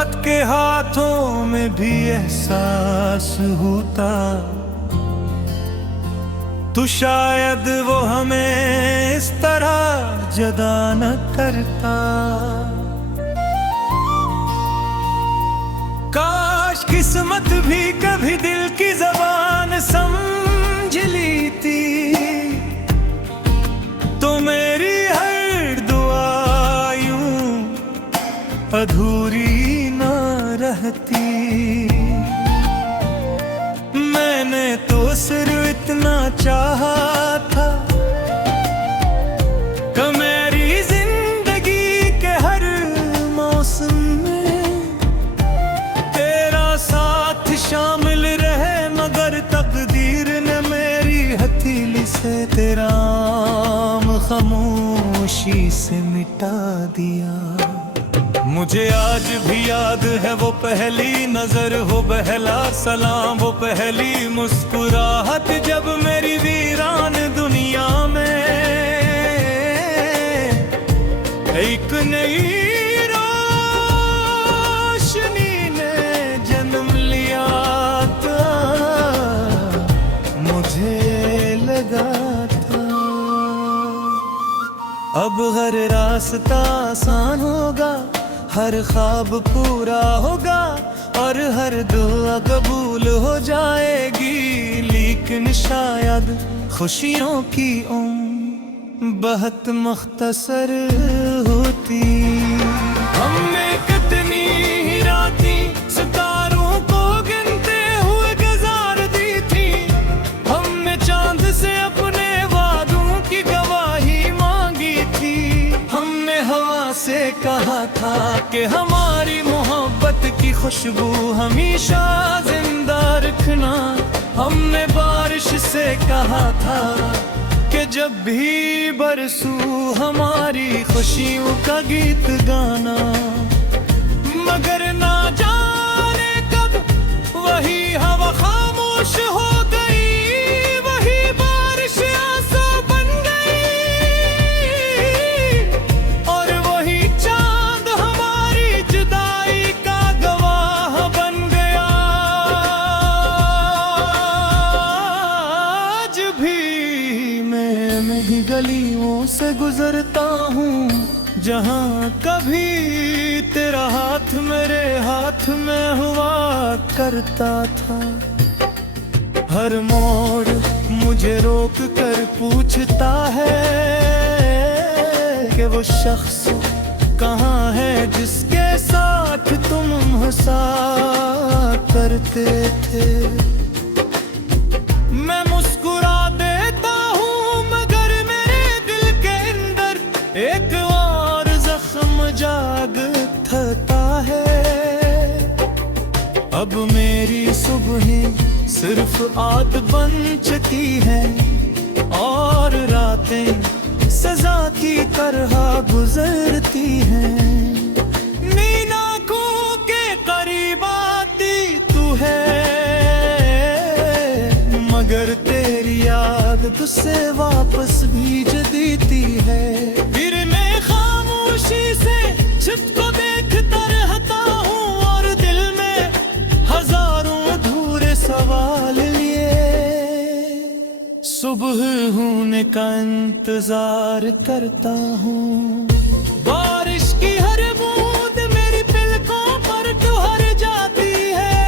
मोहब्बत के हाथों में भी एहसास होता तो शायद वो हमें इस तरह जुदा न करता। काश किस्मत भी कभी दिल की ज़बान समझ लेती तो मेरी हर दुआ यूं अधूरी न रहती। मैंने तो सिर्फ इतना चाहा था कि मेरी जिंदगी के हर मौसम में तेरा साथ शामिल रहे, मगर तकदीर ने मेरी हथेली से तेरा नाम खामोशी से मिटा दिया। मुझे आज भी याद है वो पहली नजर, वो पहला सलाम, वो पहली मुस्कुराहट जब मेरी वीरान दुनिया में एक नई रोशनी ने जन्म लिया था। मुझे लगा था अब हर रास्ता आसान होगा, हर ख्वाब पूरा होगा और हर दुआ कबूल हो जाएगी। लेकिन शायद खुशियों की उम्र बहुत मुख्तसर होती। हमने कितनी ही रातें सितारों को गिनते हुए गुजार दी थी। हमने चांद से अपने वादों की गवाही मांगी थी। हमने हवा से कहा था कि हमारी मोहब्बत की खुशबू हमेशा जिंदा रखना। हमने बारिश से कहा था कि जब भी बरसू हमारी खुशियों का गीत गाना। मगर ना जाने कब वही हवा खामोश हो गई, वही बारिश आंसू बन गई और वही चांद हमारी जुदाई का गवाह बन गया। आज भी मैं ही गलियों से गुजरता हूँ जहाँ कभी तेरा हाथ मेरे हाथ में हुआ करता था। हर मोड़ मुझे रोक कर पूछता है कि वो शख्स कहाँ है जिसके साथ तुम हंसा करते थे। मैं मुस्कुरा देता हूँ मगर मेरे दिल के अंदर एक और जख्म जागता है। अब मेरी सुबहें सिर्फ आग बन चुकी है और रातें सजा की तरह गुजरती हैं। नींद आँखों के करीब आती तू है मगर तेरी याद तुझसे वापस भीज देती है। फिर मैं खामोशी से छत को देखता रहता हूँ और दिल में हजारों अधूरे सवाल लिए सुबह होने का इंतजार करता हूँ। बारिश की हर बूंद मेरी पलकों पर ठहर जाती है,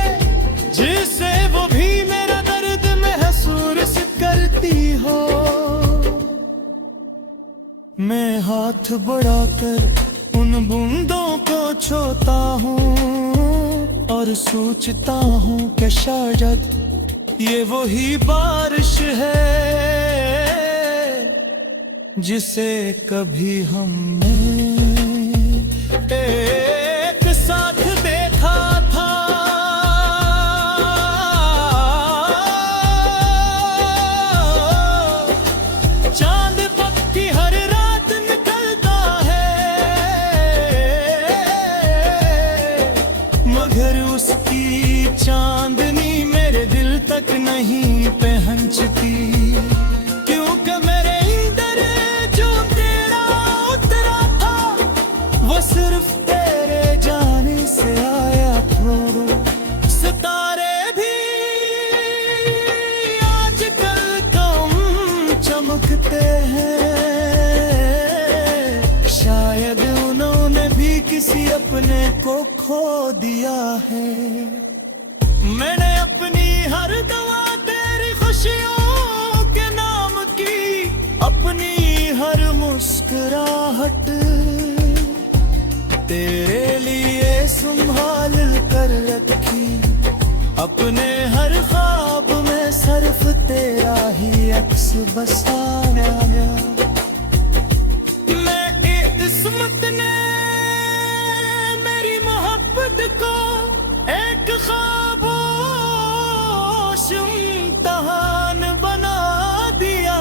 जिससे वो भी मेरा दर्द महसूस करती हो। मैं हाथ बढ़ाकर उन बूंदों को छूता हूँ और सोचता हूँ कि शायद ये वही बारिश है जिसे कभी हमने एक साथ देखा था। चांद पक्की हर रात निकलता है मगर उसकी चांदनी मेरे दिल तक नहीं पहुंचती। क्योंकि मेरे अंदर जो तेरा उतरा था वो सिर्फ तेरे जाने से आया। अपने को खो दिया है। मैंने अपनी हर दवा तेरी खुशियों के नाम की, अपनी हर मुस्कुराहट तेरे लिए संभाल कर रखी। अपने हर ख्वाब में सिर्फ तेरा ही अक्स बसाया। मैं किस्मत ने मेरी मोहब्बत को एक ख्वाबोश इम्तिहान बना दिया,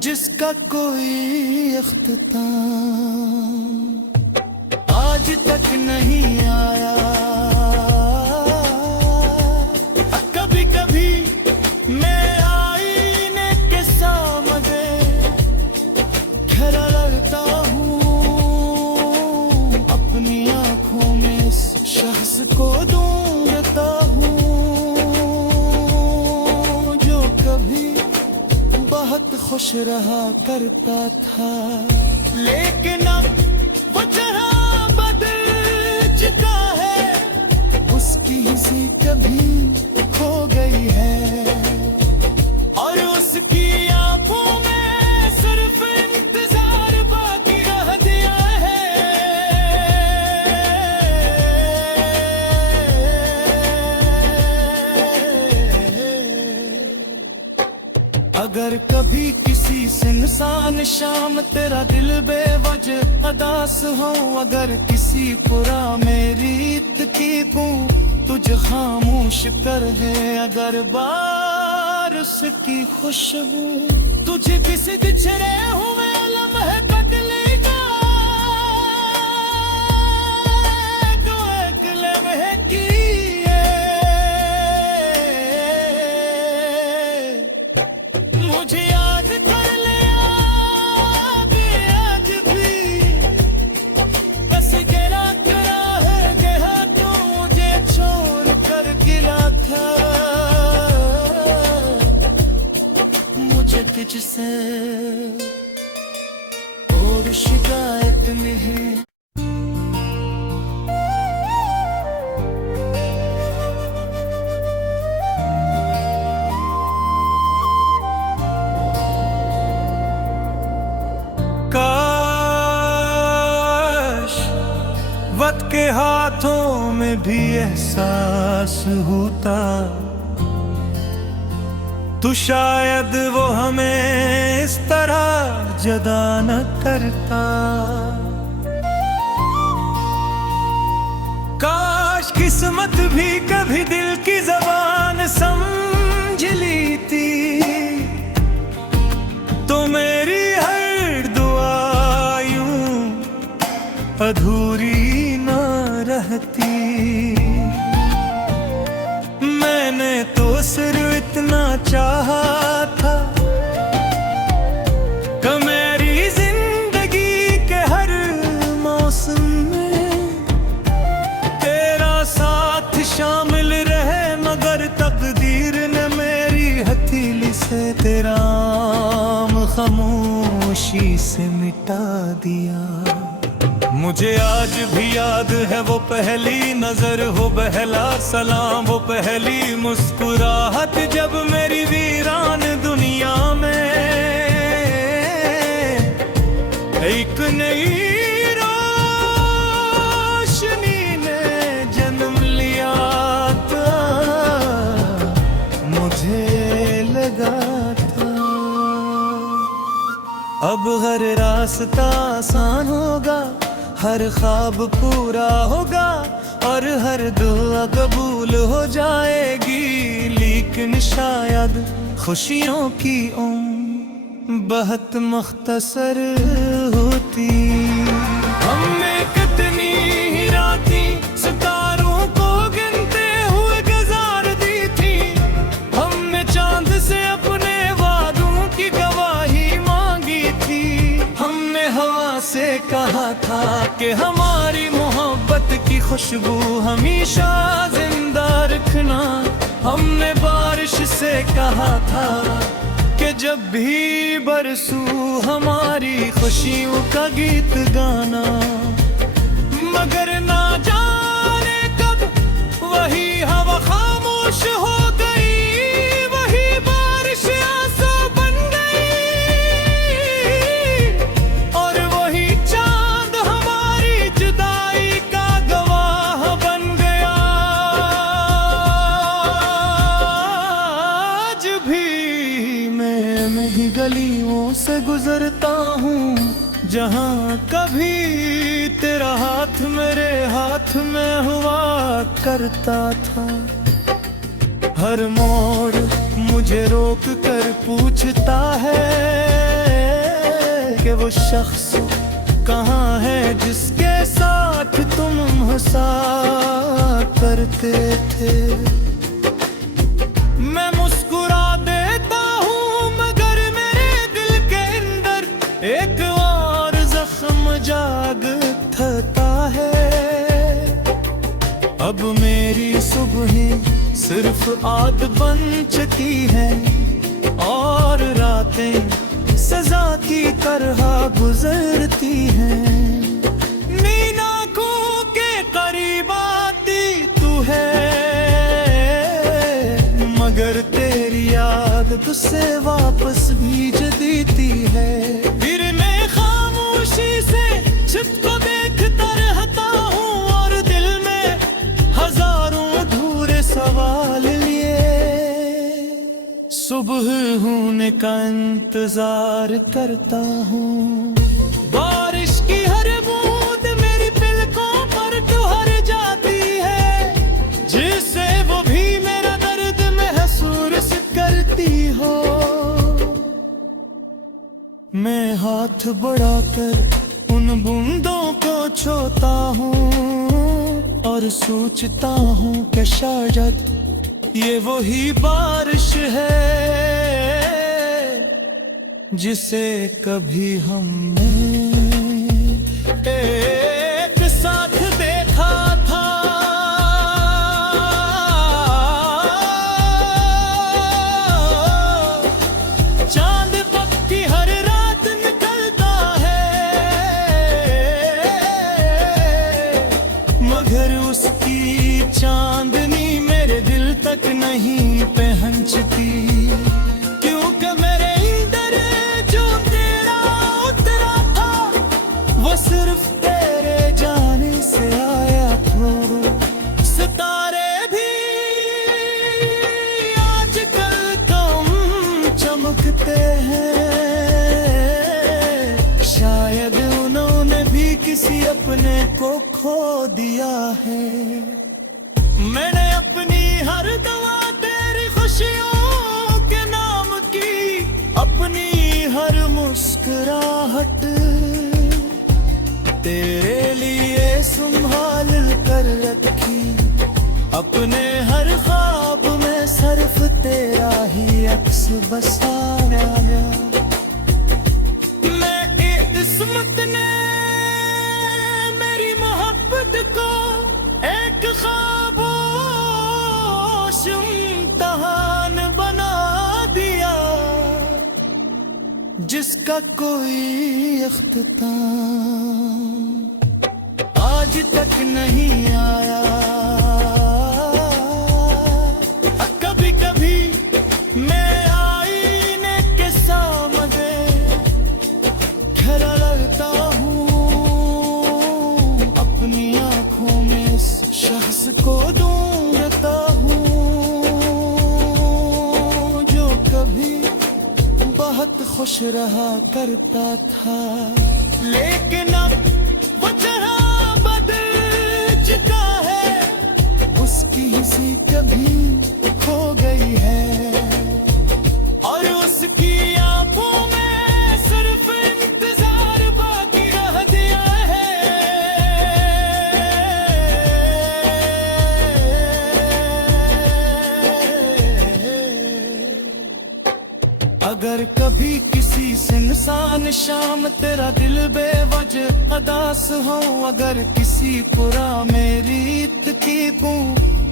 जिसका कोई इख्तिताम आज तक नहीं आया। कभी कभी मैं आईने के सामने खड़ा लगता हूँ, अपनी आंखों में इस शख्स को ढूंढता हूँ जो कभी बहुत खुश रहा करता था, लेकिन अब वो जरा बदल चुका है। उसकी हंसी कभी खो गई है और उसकी आंखों में सिर्फ इंतजार बाकी रह दिया है। अगर कभी किसी सुनसान शाम तेरा दिल बेवजह उदास हो, अगर किसी पुरा मेरी रीत की बू तुझे खामोश कर है, अगर बारिश की खुशबू तुझे किसी बिछड़े हुए लम्हे बदलेगा, तो एक लम्हे की मुझे याद कर लिया भी आज भी, बस गिरा करा है गया तू मुझे छोड़ कर गिरा था। मुझे तुझसे और शिकायत नहीं। काश वक्त के हाथों में भी एहसास होता, तो शायद वो हमें इस तरह जुदा न करता। काश किस्मत भी कभी दिल की ज़बान समझ लेती, तो मेरी हर दुआ यूं अधूरी न रहती। मैंने तो सिर्फ इतना चाहा था कि मेरी जिंदगी के हर मौसम में तेरा साथ शामिल रहे, मगर तकदीर ने मेरी हथेली से तेरा नाम खामोशी से मिटा दिया। मुझे आज भी याद है वो पहली नजर, वो पहला सलाम, वो पहली मुस्कुराहट, जब मेरी वीरान दुनिया में एक नई रोशनी ने जन्म लिया था। मुझे लगा था अब हर रास्ता आसान होगा, हर ख्वाब पूरा होगा और हर दुआ कबूल हो जाएगी, लेकिन शायद खुशियों की उम्र बहुत मुख्तसर होती। हमने कितनी ही रातें सितारों को गिनते हुए गुजार दी थी, हमने चांद से अपने वादों की गवाही मांगी थी। हमने हवा से कहा था कि हमारी मोहब्बत की खुशबू हमेशा जिंदा रखना। हमने बारिश से कहा था कि जब भी बरसू हमारी खुशियों का गीत गाना। से गुजरता हूँ, जहाँ कभी तेरा हाथ मेरे हाथ में हुआ करता था। हर मोड़ मुझे रोक कर पूछता है कि वो शख्स कहाँ है जिसके साथ तुम हंसा करते थे। मैं मुस्कुरा देता हूँ मगर मेरे दिल के अंदर एक और जख्म जागता है। अब मेरी सुबहें सिर्फ आग बन चुकी है और रातें सजा की तरह गुजरती हैं। नींद आँखों के करीब आती तू है मगर तेरी याद तुझसे वापस भीज देती है। फिर मैं खामोशी से छत को देखता रहता हूँ और दिल में हजारों अधूरे सवाल लिए। सुबह होने का इंतजार करता हूँ, बारिश की हर बूंद मेरी पलकों पर ठहर जाती है, जिससे वो भी मेरा दर्द महसूस करती हो। मैं हाथ बढ़ाकर उन बूंदों को छूता हूँ और सोचता हूँ कि शायद ये वही बारिश है जिसे कभी हमने एक साथ देखा था। चांद पक्की हर रात निकलता है मगर उसकी चांदनी मेरे दिल तक नहीं पहुंचती, क्योंकि मेरे अंदर जो तेरा उतरा था वो सिर्फ तेरे जाने से आया था। सितारे भी आजकल कम चमकते हैं, शायद उन्होंने भी किसी अपने को खो दिया है। मैंने अपनी हर दवा तेरी खुशियों के नाम की, अपनी हर मुस्कुराहट तेरे लिए संभाल कर रखी। अपने हर ख्वाब में सिर्फ तेरा ही अक्स बसाया। मैं किस्मत ने मेरी मोहब्बत को एक ख्वाब इम्तिहान बना दिया, जिसका कोई अख्ताम आज तक नहीं आया। कभी कभी मैं आईने के सामने खड़ा लगता हूँ, अपनी आंखों में इस शख्स को ढूंढता हूँ जो कभी बहुत खुश रहा करता था, लेकिन अब वो जहाँ बदल चुका है, उसकी हंसी कभी खो गई है और उसकी आंखों में सिर्फ इंतजार बाकी रह गया है। अगर कभी किसी से इंसान शाम तेरा दिल बेवजह अदास हो, अगर किसी पुरा मेरी इत की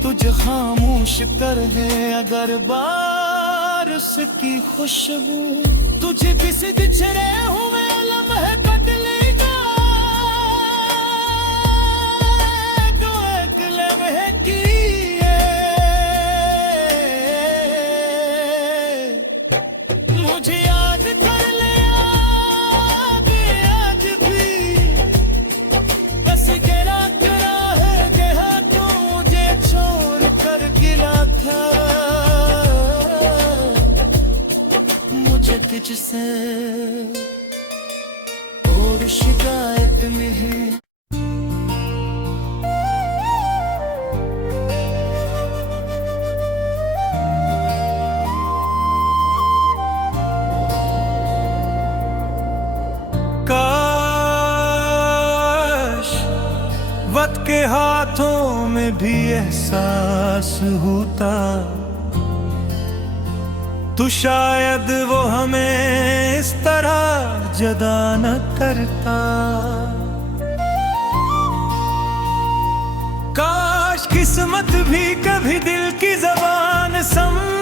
तुझे खामोश कर है, अगर बारिश की खुशबू तुझे किसी बिछड़े हुए लम्हे कट लेगा, तो एक लम्हे की मुझे याद कर लिया कि आज भी बस गिरा है जहाँ तू मुझे छोड़ कर गिरा था। मुझे तुझसे और शिकायत नहीं। काश वक्त के हाथों में भी एहसास होता तो शायद वो हमें इस तरह जुदा न करता। काश किस्मत भी कभी दिल की ज़बान समझ